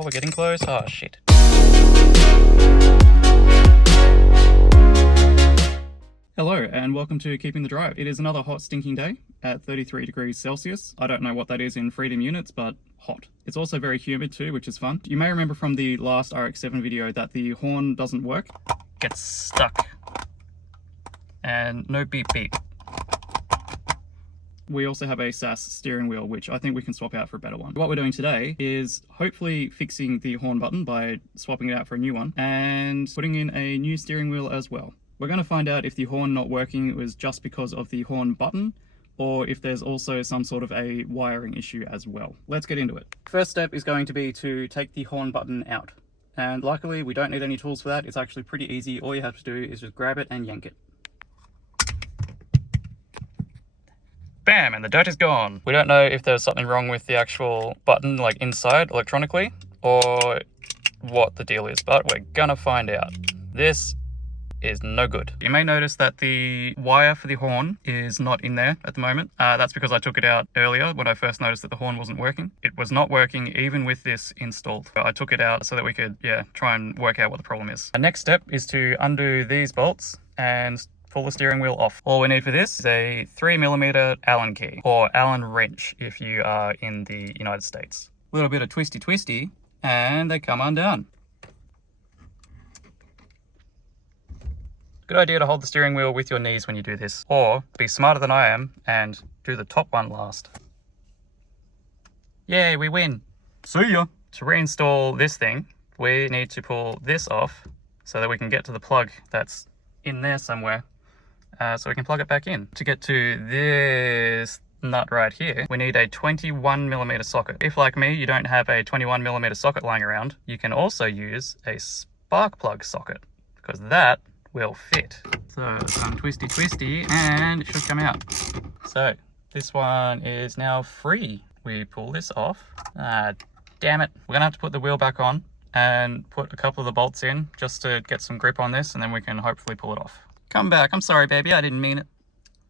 Oh, we're getting close. Oh, shit. Hello and welcome to Keeping the Drive. It is another hot stinking day at 33 degrees Celsius. I don't know what that is in freedom units, but hot. It's also very humid too, which is fun. You may remember from the last RX-7 video that the horn doesn't work. Gets stuck. And no beep beep. We also have a RX-7’s steering wheel, which I think we can swap out for a better one. What we're doing today is hopefully fixing the horn button by swapping it out for a new one and putting in a new steering wheel as well. We're going to find out if the horn not working was just because of the horn button or if there's also some sort of a wiring issue as well. Let's get into it. First step is going to be to take the horn button out. And luckily we don't need any tools for that. It's actually pretty easy. All you have to do is just grab it and yank it. Bam, and the dirt is gone. We don't know if there's something wrong with the actual button, like inside electronically, or what the deal is, but we're gonna find out. This is no good. You may notice that the wire for the horn is not in there at the moment. That's because I took it out earlier when I first noticed that the horn wasn't working. It was not working even with this installed. I took it out so that we could, try and work out what the problem is. The next step is to undo these bolts and pull the steering wheel off. All we need for this is a 3mm Allen key, or Allen wrench if you are in the United States. A little bit of twisty, and they come undone. Good idea to hold the steering wheel with your knees when you do this, or be smarter than I am and do the top one last. Yay, we win. See ya. To reinstall this thing, we need to pull this off so that we can get to the plug that's in there somewhere. So we can plug it back in. To get to this nut right here, we need a 21mm socket. If, like me, you don't have a 21mm socket lying around, you can also use a spark plug socket, because that will fit. So some twisty, and it should come out. So this one is now free. We pull this off. Damn it. We're gonna have to put the wheel back on and put a couple of the bolts in just to get some grip on this, and then we can hopefully pull it off. Come back. I'm sorry, baby. I didn't mean it.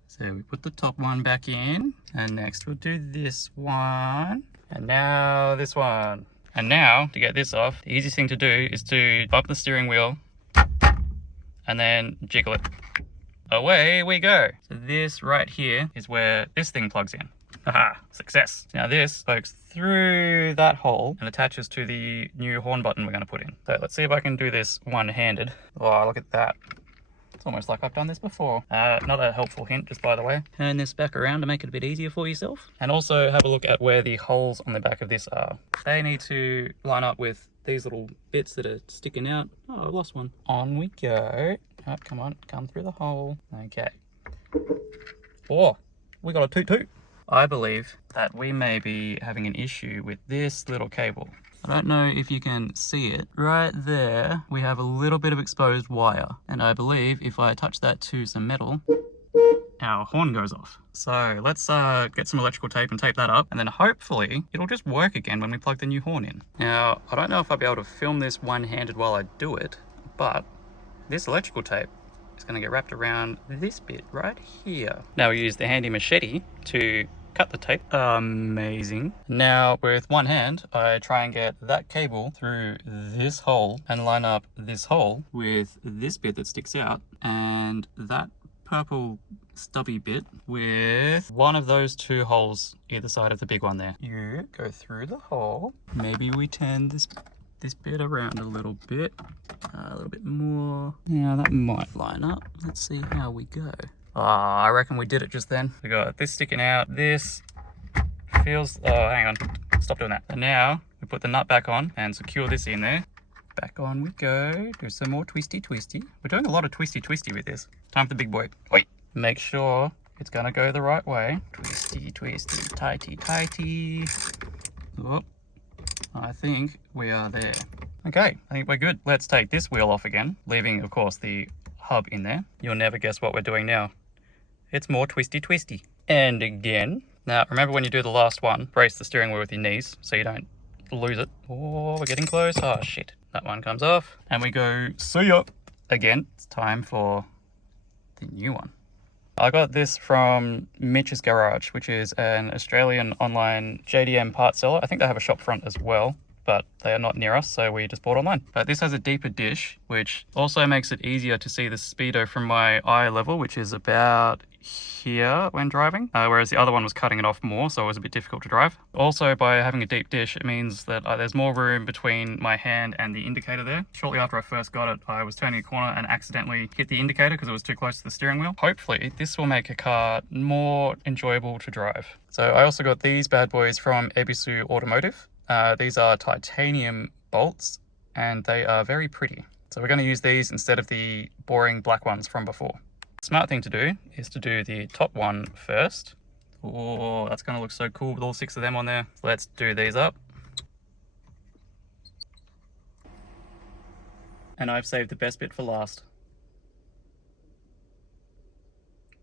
So we put the top one back in, and next we'll do this one, and now this one. And now, to get this off, the easiest thing to do is to bump the steering wheel and then jiggle it. Away we go. So this right here is where this thing plugs in. Haha, success. Now this pokes through that hole and attaches to the new horn button we're going to put in. So let's see if I can do this one-handed. Oh, look at that. It's almost like I've done this before. Not a helpful hint, just by the way. Turn this back around to make it a bit easier for yourself. And also have a look at where the holes on the back of this are. They need to line up with these little bits that are sticking out. Oh, I lost one. On we go. Oh, come on, come through the hole. Okay. Oh, we got a toot. I believe that we may be having an issue with this little cable. I don't know if you can see it. Right there, we have a little bit of exposed wire. And I believe if I touch that to some metal, our horn goes off. So let's get some electrical tape and tape that up. And then hopefully it'll just work again when we plug the new horn in. Now, I don't know if I'll be able to film this one-handed while I do it, but this electrical tape is going to get wrapped around this bit right here. Now we use the handy machete to cut the tape. Amazing. Now with one hand, I try and get that cable through this hole and line up this hole with this bit that sticks out and that purple stubby bit with one of those two holes either side of the big one there. You go through the hole. Maybe we turn this bit around a little bit more. Now that might line up. Let's see how we go. I reckon we did it just then. We got this sticking out. This feels... Oh, hang on. Stop doing that. And now we put the nut back on and secure this in there. Back on we go. Do some more twisty. We're doing a lot of twisty with this. Time for the big boy. Wait. Make sure it's gonna go the right way. Twisty, tighty. Oh, I think we are there. Okay, I think we're good. Let's take this wheel off again, leaving, of course, the hub in there. You'll never guess what we're doing now. It's more twisty. And again. Now, remember when you do the last one, brace the steering wheel with your knees so you don't lose it. Oh, we're getting close. Oh, shit. That one comes off. And we go, see ya. Again, it's time for the new one. I got this from Mitch's Garage, which is an Australian online JDM part seller. I think they have a shop front as well. but they are not near us, so we just bought online. But this has a deeper dish, which also makes it easier to see the speedo from my eye level, which is about here when driving, whereas the other one was cutting it off more, so it was a bit difficult to drive. Also, by having a deep dish, it means that there's more room between my hand and the indicator there. Shortly after I first got it, I was turning a corner and accidentally hit the indicator because it was too close to the steering wheel. Hopefully, this will make a car more enjoyable to drive. So I also got these bad boys from Ebisu Automotive. These are titanium bolts, and they are very pretty. So we're going to use these instead of the boring black ones from before. Smart thing to do is to do the top one first. Oh, that's going to look so cool with all 6 of them on there. Let's do these up. And I've saved the best bit for last.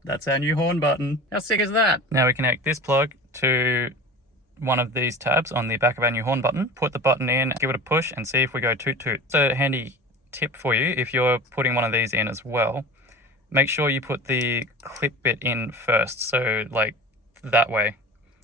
That's our new horn button. How sick is that? Now we connect this plug to one of these tabs on the back of our new horn button. Put the button in, give it a push, and see if we go toot toot. It's a handy tip for you if you're putting one of these in as well. Make sure you put the clip bit in first, so like that way.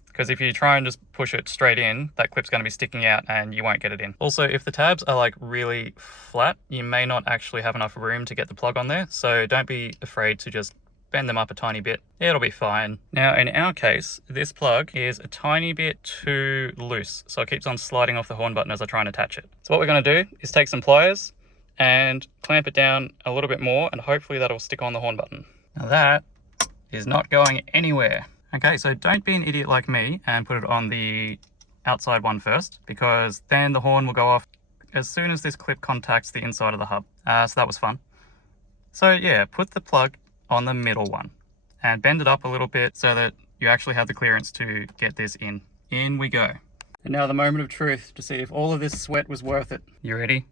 Because if you try and just push it straight in, that clip's going to be sticking out and you won't get it in. Also, if the tabs are like really flat, you may not actually have enough room to get the plug on there, so don't be afraid to just bend them up a tiny bit. It'll be fine. Now, in our case, this plug is a tiny bit too loose, so it keeps on sliding off the horn button as I try and attach it. So what we're going to do is take some pliers and clamp it down a little bit more, and hopefully that'll stick on the horn button. Now that is not going anywhere. Okay, so don't be an idiot like me and put it on the outside one first, because then the horn will go off as soon as this clip contacts the inside of the hub. So that was fun. So yeah, put the plug on the middle one and bend it up a little bit so that you actually have the clearance to get this in. In we go. And now the moment of truth to see if all of this sweat was worth it. You ready?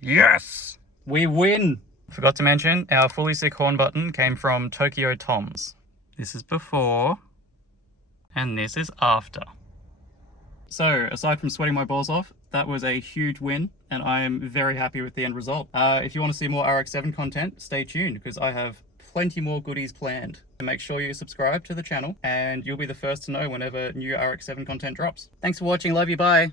Yes! We win! Forgot to mention, our fully sick horn button came from Tokyo Tom's. This is before, and this is after. So, aside from sweating my balls off, that was a huge win, and I am very happy with the end result. If you want to see more RX-7 content, stay tuned, because I have plenty more goodies planned. Make sure you subscribe to the channel, and you'll be the first to know whenever new RX-7 content drops. Thanks for watching, love you, bye!